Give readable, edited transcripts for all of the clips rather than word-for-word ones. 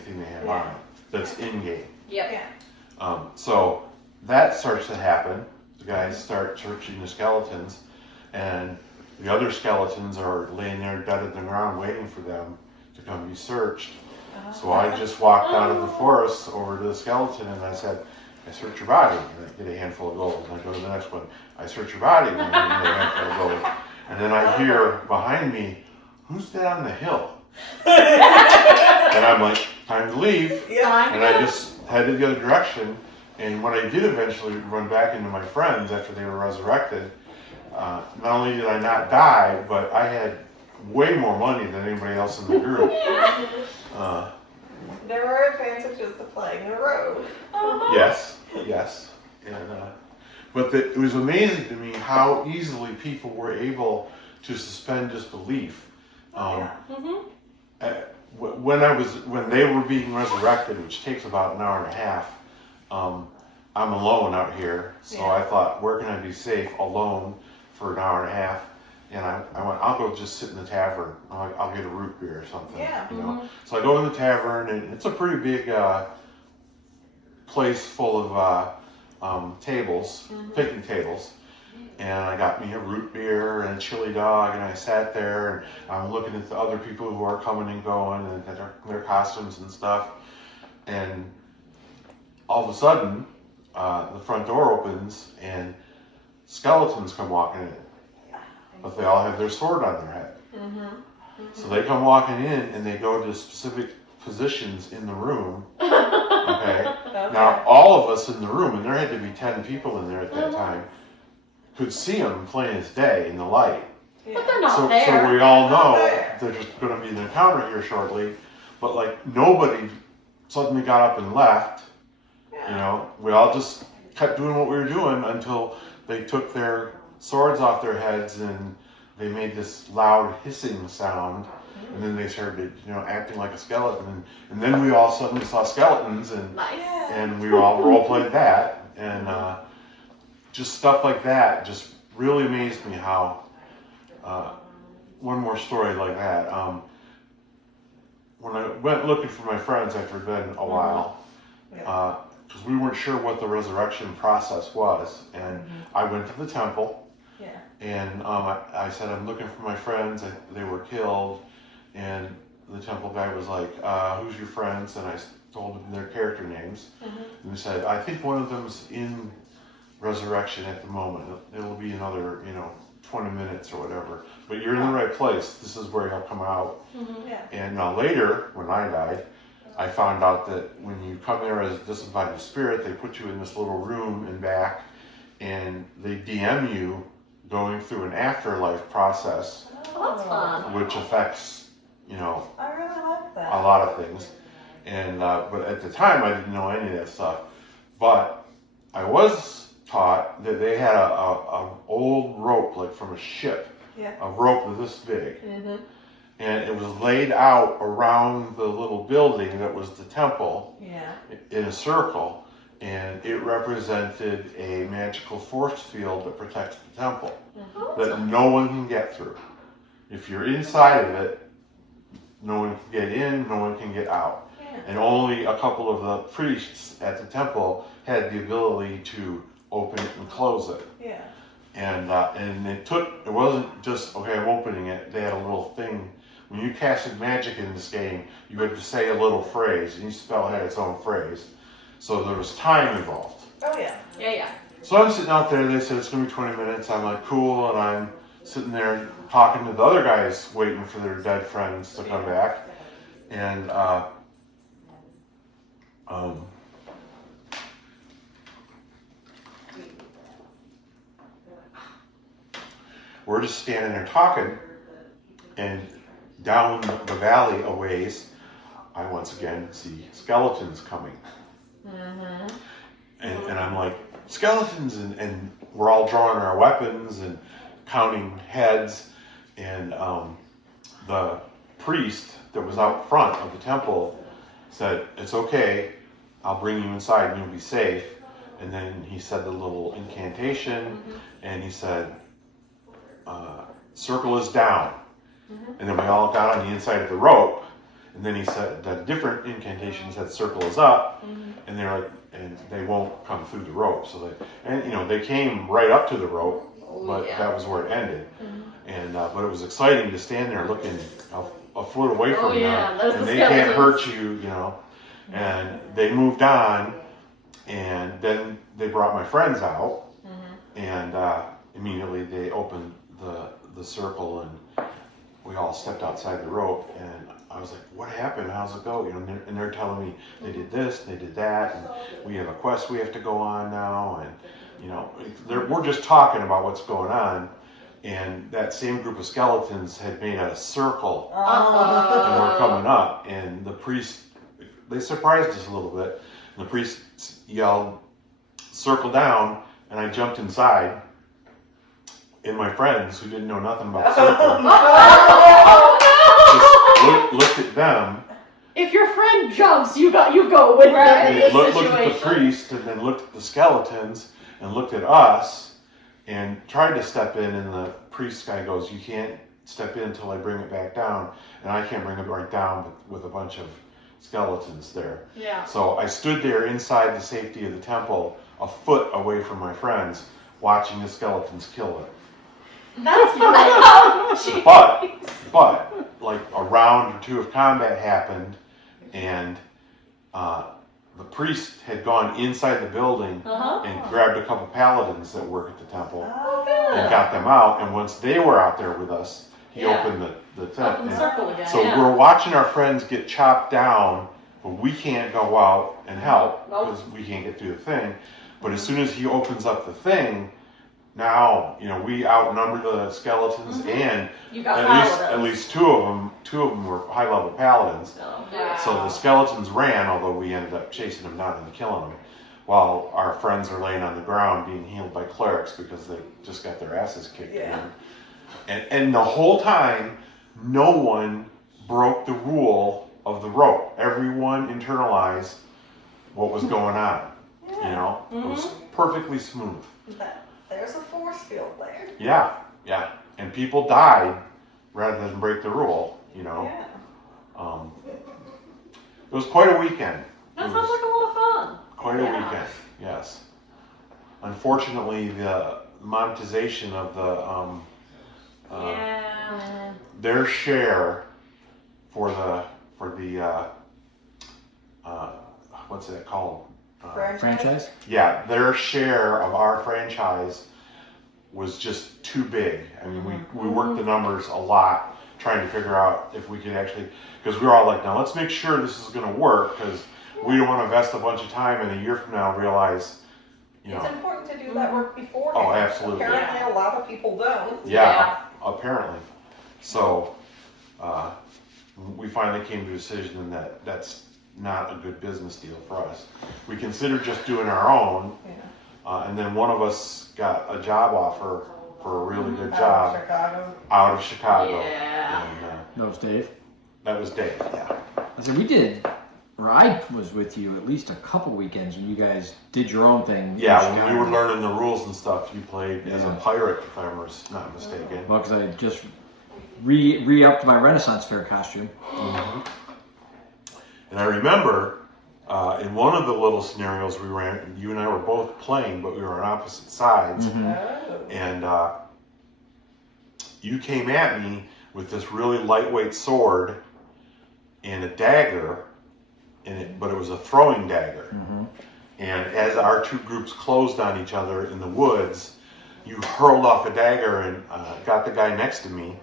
anything they have on that's in-game. Yep. Yeah. So that starts to happen. The guys start searching the skeletons, and the other skeletons are laying there dead on the ground waiting for them to come be searched. So I just walked out of the forest over to the skeleton and I said, I search your body, and I get a handful of gold. And I go to the next one, I search your body, and I get a handful of gold. And then I hear behind me, who's that on the hill? And I'm like, time to leave. Yeah. And I just headed the other direction. And when I did eventually run back into my friends after they were resurrected, not only did I not die, but I had way more money than anybody else in the group. There are advantages to playing the rogue. Yes. And, but it was amazing to me how easily people were able to suspend disbelief. When they were being resurrected, which takes about an hour and a half, I'm alone out here, so I thought, where can I be safe alone for an hour and a half? And I went, I'll go just sit in the tavern. I'll get a root beer or something. Yeah. You know. So I go in the tavern, and it's a pretty big place full of tables, picnic tables. And I got me a root beer and a chili dog, and I sat there, and I'm looking at the other people who are coming and going, and their costumes and stuff. And all of a sudden, the front door opens, and skeletons come walking in. But they all have their sword on their head. So they come walking in, and they go to specific positions in the room. Okay. Now, all of us in the room, and there had to be 10 people in there at that time, could see them plain as day in the light. But they're not So we all know there's going to be an encounter here shortly. But like nobody suddenly got up and left. You know, we all just kept doing what we were doing until they took their swords off their heads and they made this loud hissing sound, and then they started, acting like a skeleton, and then we all suddenly saw skeletons, and we all role played that, and just stuff like that just really amazed me. How one more story like that. When I went looking for my friends after it had been a while, because we weren't sure what the resurrection process was, and I went to the temple. And I said, I'm looking for my friends. They were killed. And the temple guy was like, who's your friends? And I told him their character names. And he said, I think one of them's in resurrection at the moment. It'll be another, 20 minutes or whatever. But you're in the right place. This is where he'll come out. And later, when I died, I found out that when you come there as a disembodied spirit, they put you in this little room in back, and they DM you going through an afterlife process, That's fun. which affects, I really like that. a lot of things. And but at the time, I didn't know any of that stuff. But I was taught that they had a old rope, like from a ship, a rope this big, and it was laid out around the little building that was the temple in a circle. And it represented a magical force field that protects the temple, that no one can get through. If you're inside of it, no one can get in, no one can get out. And only a couple of the priests at the temple had the ability to open it and close it. And it wasn't just, okay, I'm opening it. They had a little thing. When you casted magic in this game, you had to say a little phrase, and each spell had its own phrase. So there was time involved. Yeah. So I'm sitting out there, they said it's going to be 20 minutes. I'm like, cool, and I'm sitting there talking to the other guys waiting for their dead friends to come back. And we're just standing there talking, and down the valley a ways, I once again see skeletons coming. And I'm like, skeletons, and we're all drawing our weapons and counting heads, and the priest that was out front of the temple said, it's okay, I'll bring you inside and you'll be safe. And then he said the little incantation, and he said, circle is down. And then we all got on the inside of the rope, And then he said that different incantation said circle is up, and they're like, and they won't come through the rope. So they came right up to the rope, but that was where it ended. And but it was exciting to stand there looking a foot away from them, and they can't hurt you, And they moved on, and then they brought my friends out, and immediately they opened the circle, and we all stepped outside the rope, and I was like, what happened? How's it go? And they're telling me they did this, they did that, and we have a quest we have to go on now, and we're just talking about what's going on. And that same group of skeletons had made a circle and were coming up, and the priest, they surprised us a little bit. And the priest yelled, circle down, and I jumped inside. And my friends, who didn't know nothing about circles, just looked at them. If your friend jumps, you go with them. They looked at the priest, and then looked at the skeletons, and looked at us, and tried to step in, and the priest guy goes, you can't step in until I bring it back down, and I can't bring it right down with a bunch of skeletons there. Yeah. So I stood there inside the safety of the temple, a foot away from my friends, watching the skeletons kill it. That's great. But like a round or two of combat happened, and the priest had gone inside the building and grabbed a couple paladins that work at the temple and got them out. And once they were out there with us, he opened the tent. Open the circle again. So we're watching our friends get chopped down, but we can't go out and help because we can't get through the thing. But as soon as he opens up the thing, now we outnumber the skeletons, and you got at least two of them were high level paladins. So the skeletons ran, although we ended up chasing them down and killing them, while our friends are laying on the ground being healed by clerics because they just got their asses kicked in. And the whole time, no one broke the rule of the rope. Everyone internalized what was going on. It was perfectly smooth. There's a force field there. Yeah. And people died rather than break the rule, Yeah. It was quite a weekend. That sounds like a lot of fun. Quite a weekend, yes. Unfortunately, the monetization of their share for the what's it called? Franchise? Yeah, their share of our franchise was just too big. I mean, we worked the numbers a lot trying to figure out if we could actually, because we were all like, now let's make sure this is going to work, because we don't want to invest a bunch of time and a year from now realize, It's important to do that work before. Oh, absolutely. Apparently, a lot of people don't. Yeah. Apparently. So, we finally came to a decision that that's not a good business deal for us. We considered just doing our own, and then one of us got a job offer for a really good job out of Chicago. Yeah. And, That was Dave. that was Dave. Yeah. I said I was with you at least a couple weekends when you guys did your own thing. Yeah, when we were learning the rules and stuff, you played as a Yeah. pirate, if I am not mistaken. Well, because I just re-upped my Renaissance Fair costume. And I remember in one of the little scenarios we ran, you and I were both playing, but we were on opposite sides. And you came at me with this really lightweight sword and a dagger, but it was a throwing dagger. And as our two groups closed on each other in the woods, you hurled off a dagger and got the guy next to me.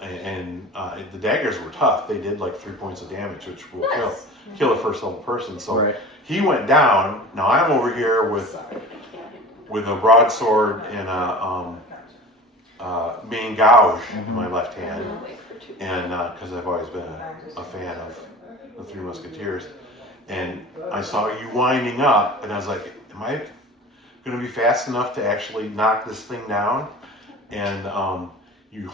And the daggers were tough. They did like 3 points of damage, which will kill a first level person. So he went down. Now I'm over here with a broadsword and a main gouge in my left hand, and because I've always been a fan of the Three Musketeers, and I saw you winding up, and I was like, am I going to be fast enough to actually knock this thing down? And you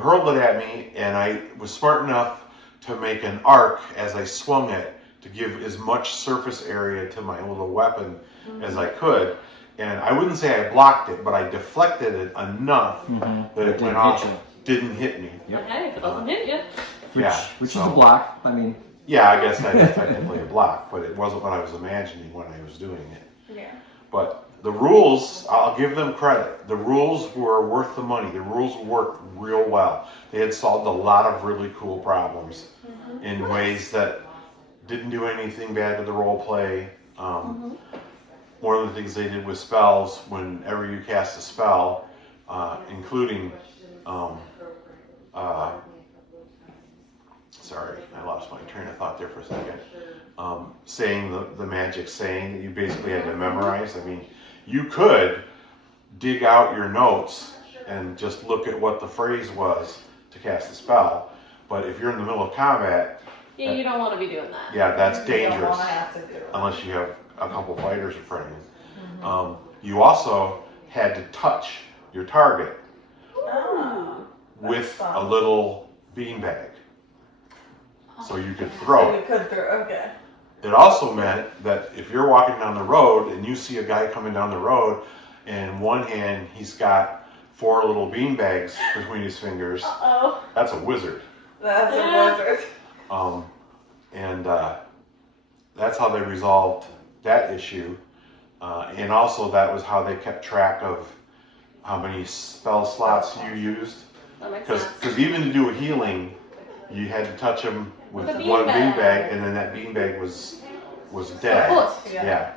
hurled it at me, and I was smart enough to make an arc as I swung it to give as much surface area to my little weapon as I could. And I wouldn't say I blocked it, but I deflected it enough that it went off, didn't hit me. Hey, if it doesn't hit you. Which is a block. I mean. Yeah, I guess that is technically a block, but it wasn't what I was imagining when I was doing it. Yeah. But the rules, I'll give them credit. The rules were worth the money. The rules worked real well. They had solved a lot of really cool problems in ways that didn't do anything bad to the role play. One of the things they did with spells, whenever you cast a spell, including sorry, I lost my train of thought there for a second. Saying the magic saying that you basically had to memorize. I mean, you could dig out your notes and just look at what the phrase was to cast a spell, but if you're in the middle of combat, Yeah, you don't want to be doing that. yeah, that's You don't dangerous wanna have to do it. unless you have a couple fighters in front of you. You also had to touch your target Ah, with fun. a little beanbag, so you could So throw you it. could throw, okay. It also meant that if you're walking down the road and you see a guy coming down the road, and in one hand he's got 4 little beanbags between his fingers, Uh-oh. that's a wizard. That's Yeah. a wizard. And that's how they resolved that issue. And also that was how they kept track of how many spell slots you used. That makes sense. Because even to do a healing, you had to touch them with With a one beanbag. beanbag, and then that beanbag was dead. Hooked. Yeah.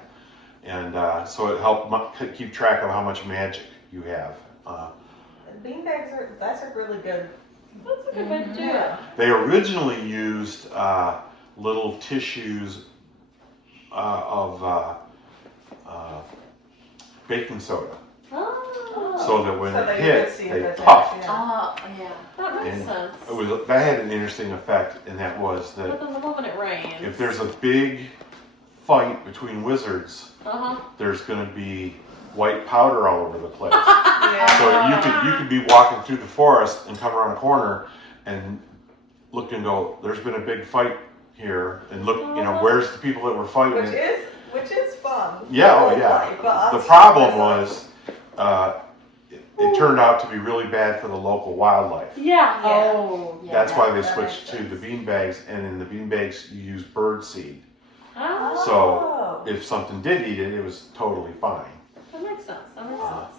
And so it helped keep track of how much magic you have. Beanbags that's a really good. That's a good way to do it. They originally used little tissues of baking soda, Oh. so that when So it that you hit, could see they the puffed. yeah. Oh, yeah. That makes And sense. that had an interesting effect, and that was But that then the moment it rains. if there's a big fight between wizards, Uh-huh. there's going to be white powder all over the place. Yeah. So you could be walking through the forest and come around a corner and look and go, there's been a big fight here, and look, where's the people that were fighting? Which is fun. Yeah, oh Like, yeah. but The problem was, it turned out to be really bad for the local wildlife. Yeah. Yeah. Oh, yeah. That's why they that switched makes to the beanbags, and in the beanbags you use bird seed. Oh, So if something did eat it, it was totally fine. that makes sense. That makes sense.